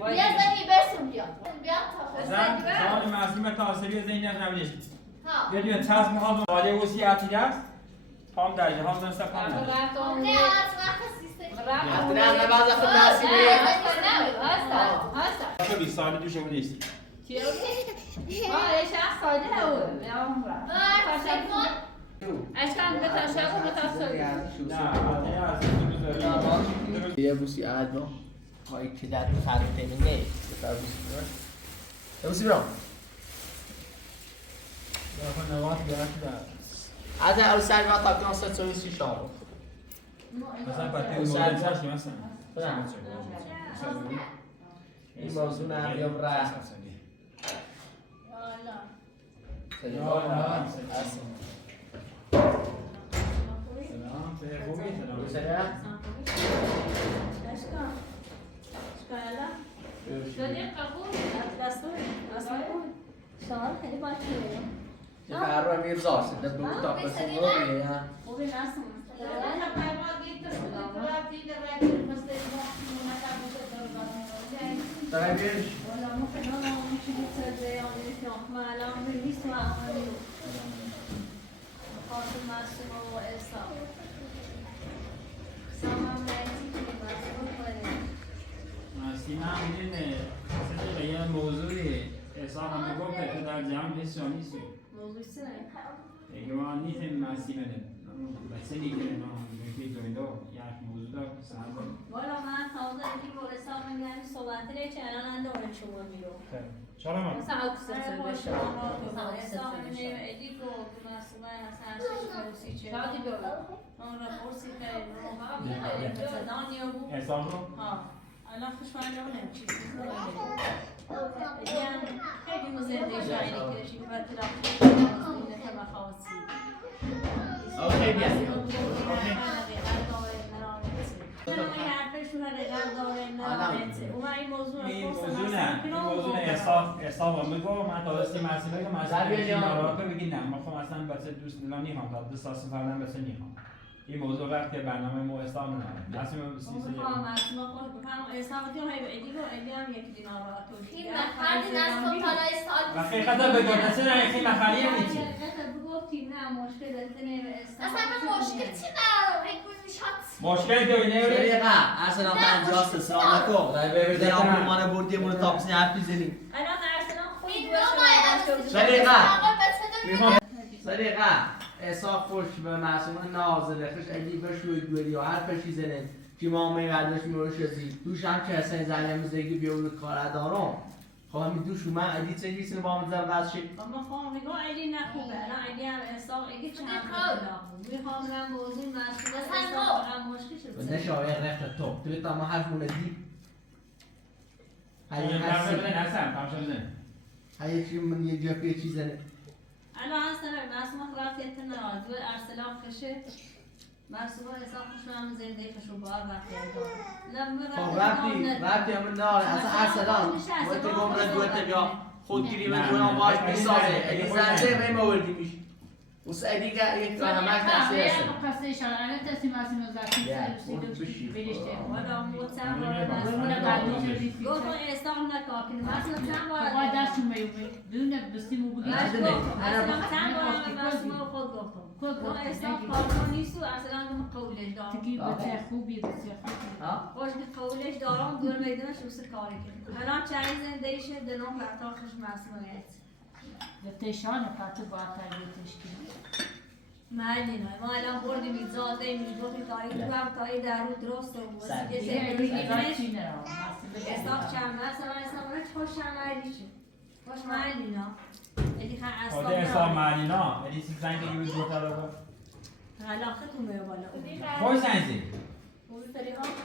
بیازنی بسم بیا بیا تا زمان معصوم تحصیلی زینی از نمیدیش ها بیا چسب مخواد والی وسیعتی دست هم درجه هم دانسته هم من درجه رفتم نه از وقت سیستم نه بعد خود ناسی هستا تو 20 سالی دوشه بودیست چیه؟ یه شخص ساده نبود بیام برم اشکال به تشکر متصل نه آتیه از این دوست یه بوسی عدو هایی که در خرید تیمینه بوسی برام یا نوات گرفت از اول سر ما تا کنسرت سویسی شام مثلا پتی مولدش مثلا این موضوع نمیام راه سلام شمال خیلی باید کنیم یه فرار میرزاست ده بود تا بسیم رو بیه خوبی نرسم داره بیرش والا ممكن انا ممكن تصدق يعني في ما لا من يسمع عملي خاطر ما اسمه وإلسا سامع ما يتيجي ما اسمه سینا میدین سه یه موضوعی احساس هم گفت که در جمع بسیار نیست موضوع سنة اگه ما نیستیم مسیمه بسه دیگه نه میگی دویدو یک موضوع دار سنت والا من تازه اینکه وإلسا من يعني صحبت ليش أنا ندارم شو ميرو چرا من مثلا أكثر سبب مثلا إحساس من إديكو بمسمى مثلا شو شيء شادي بيولا أنا رفورسي كاي مثلا دانيا بو احساس رو الان خوشمزه نمی‌چی یعنی خیلی مزندی شاینی که شی و ترافیک نه تبع خاصی اوکی بیا این موضوع نه این موضوع احساس میگم من درستی مسئله که مسئله ناراحت بگید نه ما خب مثلا بچه دوست دارم نمیخوام تا 2 سال فردا بچه نمیخوام این موضوع وقتی برنامه مو اسلام نه نسیم بسیار ما خود بفهم اسلام دیگه های ایدیگو ایدیام یک دین ناراحت و این مخالی دست و پالای سال حقیقتا بگم مثلا این مخالی نیست بگفتیم نه مشکل دنیا و اسلام اصلا مشکل چی قرار بگویی میشد مشکل دوینه دقیقا اصلا پنجاست سلام علیکم دقیقا برمان بردیم اونو تاپسی حرف میزنیم الان ارسلان خود این نو دقیقا دقیقا احساس خوش به معصومه نازله خوش ایدی بشوی گوری و هر پشی زنه که ما میقدرش میروش ازی دوش هم که اصلا زنیم زیگی بیورد کار دارم خب همین دوش من ایدی چه جیسین با هم زر بس شد اما خواهم میگم ایدی نخوبه الان ایدی هم احساس ایدی چند میخوام رم موضوع مسئله احساس رم مشکل شد نشه آیه رفت تو توی تا ما حرف مونه دی هایی چی من یه جا پیچی زنه الان اصلا معصومه رفتیت نراز و ارسلان خشه معصومه احساس خوشم زنده خشو بار رفتی همون ناره اصلا ارسلان وقتی گمرد دوته بیا خودگیری من جویان باش میسازه اگه زنده به موردی میشه وس ایدی که یک تا همه تحصیل هستن قصه الان تصمیم هستیم از وقتی بشی والا موتم گفتم احساس نکاکن معصومه چند بار باید دستشون میومه دونه بستیم و بگیم اصلا چند بار معصومه خود گفتم ما احساس کارکن نیست و اصلا من قولش دارم تکی بچه خوبی بسیار خوبی باش که قولش دارم دور میدونش واسه کاری کنم الان چند زنده شه دلم برتاخش مسئولیت تشان قطع با تربیتش کنیم معنی نه ما الان بردیم میزاده میگفتی تایی تو هم تایی درو درست و واسه که زندگیش احساس چند مثلا احساس خوش شمالیشه باش معنی نه ایدی خان خود احساس معنی نه ایدی سی زنگی یوی دوتا رو علاقه تو میو بالا خوش زنگی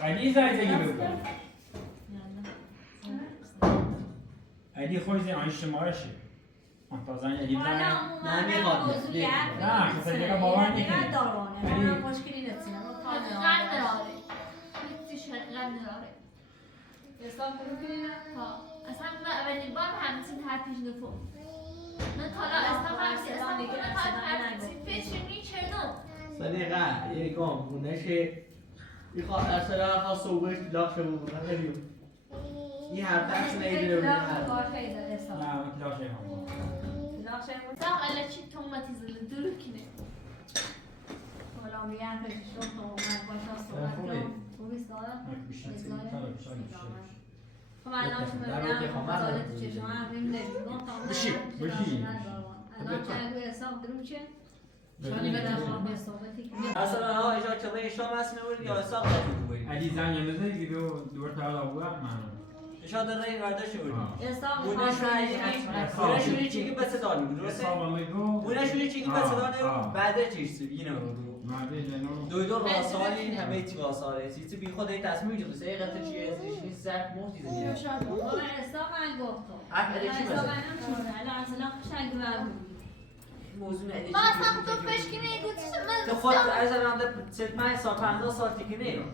ایدی زنگی بگو ایدی خوش زنگی آنش شمارشه آنتازان ایدی زنگی نه میخواد نه کسی دیگه باور نه دارانه من مشکلی نتیجه غم داره هیچ غم داره احساس کنی ها اصلا من اولین بار همچین حرفیش نفهم من حالا اصلا همچین پیشنی کردم صدیقه یکم بونشه میخواد ارسلان خواهد صوبش لاشه بود نمیدیم این حرف اصلا نیدونه بود نه اون کلاشه هم ساق على چی توماتیزه درو کنه حالا میگم که شو تو من باشم صحبت کنم خوبی سالا خب الان شما میگم مزالت چشم هم ریم نمیگم بشی الان چند روی حساب درو چه؟ شانی به دخواه به صحبتی کنیم اصلا ها ایجا کمه شام هست نورد یا حساب نتید بوید ایدی زنگی بزنی که دور تا حالا بود من شاید رای ورده شد اسلام بونه شوری چیگی بس دانی درسته؟ حساب میگو بونه شوری چیگی بس دانی بعد چیش اینو مرده جنو دو راسالی همه چی راسالی چیزی بی خود این تصمیم میگیره سه قطعه چیه ازش زرد موتی زنی اسلام من گفتم عقل چی اسلام بس من نمیشه الان اصلا خوشنگ موضوع ما اصلا تو فشکی تو خود از الان ده 50 سال تیکی نیرو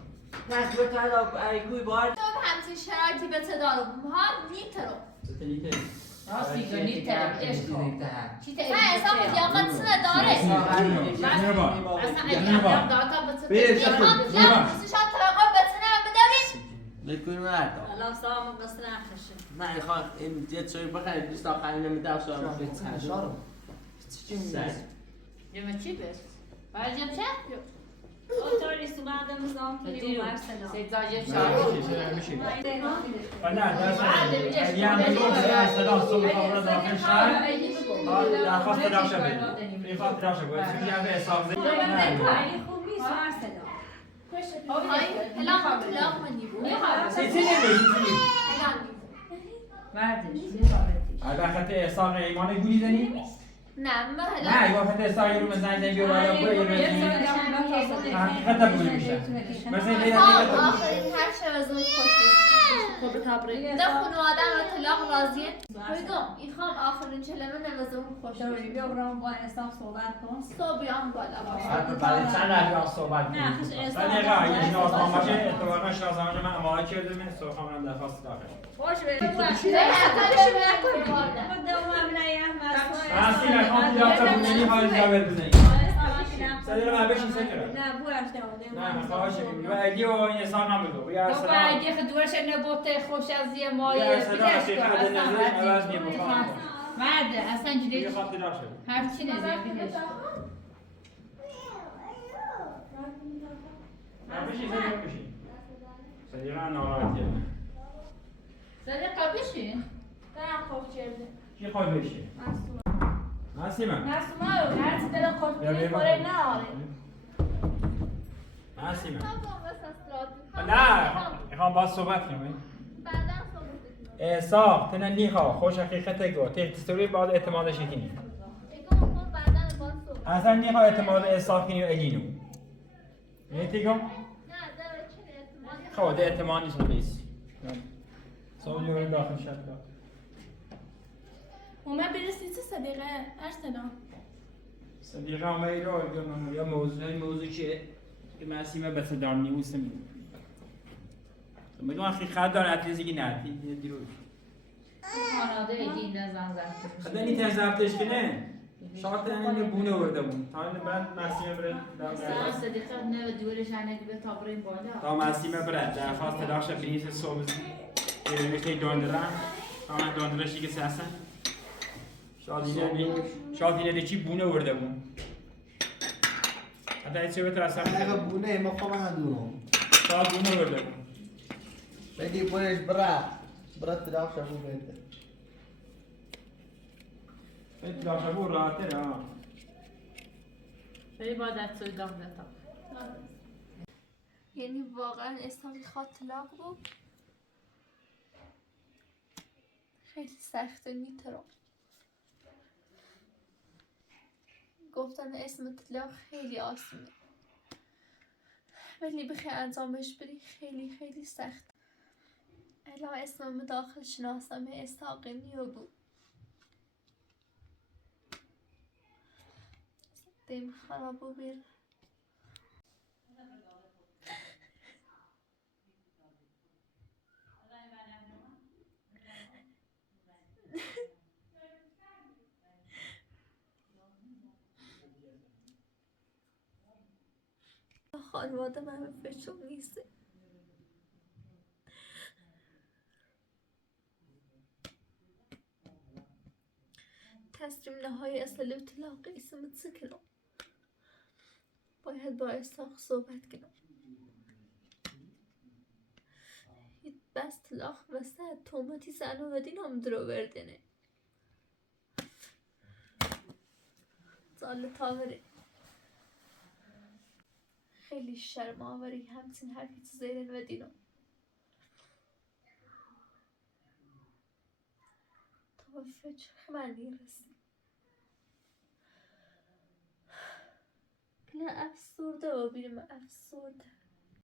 نه تو تا ایگوی بار تو همچین شرایطی به تدارو هم نیترو راستی که نیتر عشق نه اصلا لیاقت سنه داره اصلا اگر داتا به میخوام جمع بسیشان ترقا بتنه بداریم بکنیم مرد الان سلام قصد نخشه نه ایخواه این جد شوی بخیر دوست آخرین نمیده سوال خیلی سنشارم چی میگه؟ جمع چی بس؟ برای جمع چه؟ اوتوری سومنده مزام کنیم و مرسنا سیزاجه نه درست یعنی میگم اصلا صبح خبر داخل شهر درخواست داشته بریم میخواد داشته باید چون یه حساب زدی خیلی خوب نیست مرسنا هلا مطلق منی بود چیزی نمیشه مردش البته حساب ایمان گولی زنی نه من هلا نه ایوان خط حساب یه رو مزنی زنی بیا بالا بیا یه حقیقت بگوی میشه مثلا یه دیگه آخرین هر شب از اون خوش خب تبریک ده خانواده رو طلاق راضیه بگم ایخوام آخرین کلمه از اون خوش دوری بیا برام با اسلام صحبت کن صبح بیام بالا بعد چند لحظه صحبت نه خوش کنیم اسلام بعد یه شناسنامه باشه اتفاقا شناسنامه من امضا کردم من سرخ من درخواست داخل خوش بریم باش اصلی نکن یا تبونی های زبر بزنی سدیر ما بشین سکره نه بوش نمونه نه خواهش میگم و ایدی و این حساب نمیدو بیا تو سلام باید یه خدورش نبوته خوش از یه مایه بیا سلام بیدش اشتی کن خد نزدش عوض نیم بخواه مرده اصلا بیا جدید خاطر داشته هر چی نزدیک بیدش بشین سدیر بشین سدیر من ناراحتیه صدیقا بشین نه خوب کرده کی خواهی بشین نسیمه نسوما هر چی دل خوب کنی خوره نه آره نسیمه نه نه میخوام باز صحبت کنم احساق تنه نیخوا خوش حقیقت گو تیستوری بعد اعتماد شکنی اصلا نیخوا اعتماد احساق کنی و الینو نیتیگم خب ده اعتماد نیست بیس سوال یوری داخل شد وما برسي صديقة أرسنال صدیقه همه ای رو گفتم یا موضوع چیه که مسیمه بس دارمی موسم میگم حقیقت داره اتلیزی نه دیروز خانواده ایدی نزن زرد خدا نیت زفتش کنه شاید این بونه ورده بود تا این بعد مسیمه برد صدیقه نه دورش اینه که به تابرین بالا تا مسیمه برد درخواست داشته بینیس صبح میشه داندران تا داندرشی که ساسن شاید اینه چی بونه ورده بود حتی این چه بهتر از اگه بونه ما خواه من دونم شاید بونه ورده بود بگی بونش برا تراف شبو بهتر این داشته بود راحته نه بری با دستوی دام دتا یعنی واقعا اسلامی خواد طلاق بود خیلی سخته میترم گفتن اسم طلاق خیلی آسونه ولی بخی انجامش بری خیلی خیلی سخت الا اسمم داخل شناسنامه استاقینی بود دیم خرابو بیر خانواده من فشم نیسته تصمیم نهایی اصلی طلاق اسم تسکنم باید با استاق صحبت کنم بس طلاق وسط تومتی زنو و دینم درو بردنه سال تاوره خیلی شرم آوری همچین حرفی تو زیرن و دینم فکر خمالی رسی نه افسرده و بیرم افسرده